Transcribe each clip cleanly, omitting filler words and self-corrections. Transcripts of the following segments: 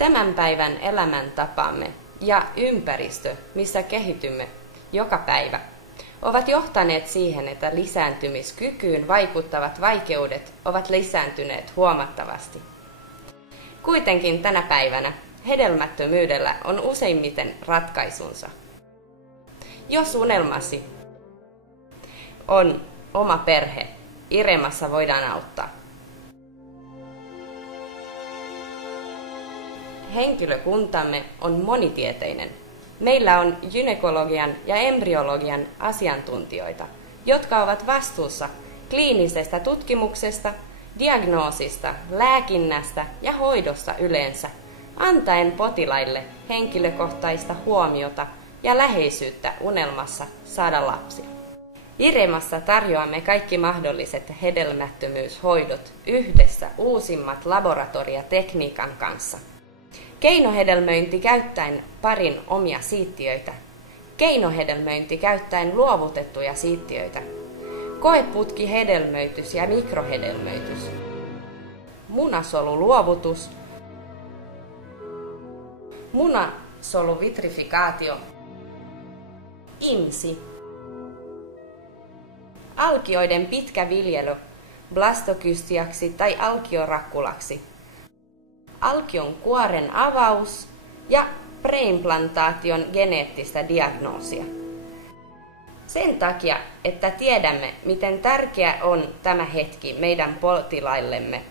Tämän päivän elämäntapamme ja ympäristö, missä kehitymme joka päivä, ovat johtaneet siihen, että lisääntymiskykyyn vaikuttavat vaikeudet ovat lisääntyneet huomattavasti. Kuitenkin tänä päivänä hedelmättömyydellä on useimmiten ratkaisunsa. Jos unelmasi on oma perhe, Iremassa voidaan auttaa. Henkilökuntamme on monitieteinen. Meillä on gynekologian ja embryologian asiantuntijoita, jotka ovat vastuussa kliinisestä tutkimuksesta, diagnoosista, lääkinnästä ja hoidosta yleensä, antaen potilaille henkilökohtaista huomiota ja läheisyyttä unelmassa saada lapsia. Iremassa tarjoamme kaikki mahdolliset hedelmättömyyshoidot yhdessä uusimmat laboratoriatekniikan kanssa. Keinohedelmöinti käyttäen parin omia siittiöitä. Keinohedelmöinti käyttäen luovutettuja siittiöitä. Koeputkihedelmöitys ja mikrohedelmöitys. Munasoluluovutus. Munasoluvitrifikaatio. IMSI. Alkioiden pitkä viljely blastokystiaksi tai alkiorakkulaksi. Alkion kuoren avaus ja preimplantaation geneettistä diagnoosia. Sen takia, että tiedämme, miten tärkeä on tämä hetki meidän potilaillemme,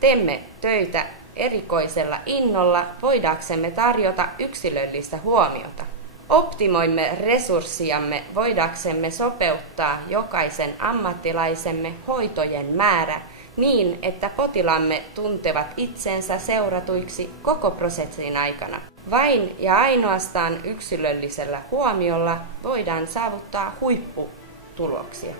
teemme töitä erikoisella innolla voidaksemme tarjota yksilöllistä huomiota. Optimoimme resurssiamme voidaksemme sopeuttaa jokaisen ammattilaisemme hoitojen määrä niin, että potilaamme tuntevat itsensä seuratuiksi koko prosessin aikana. Vain ja ainoastaan yksilöllisellä huomiolla voidaan saavuttaa huipputuloksia.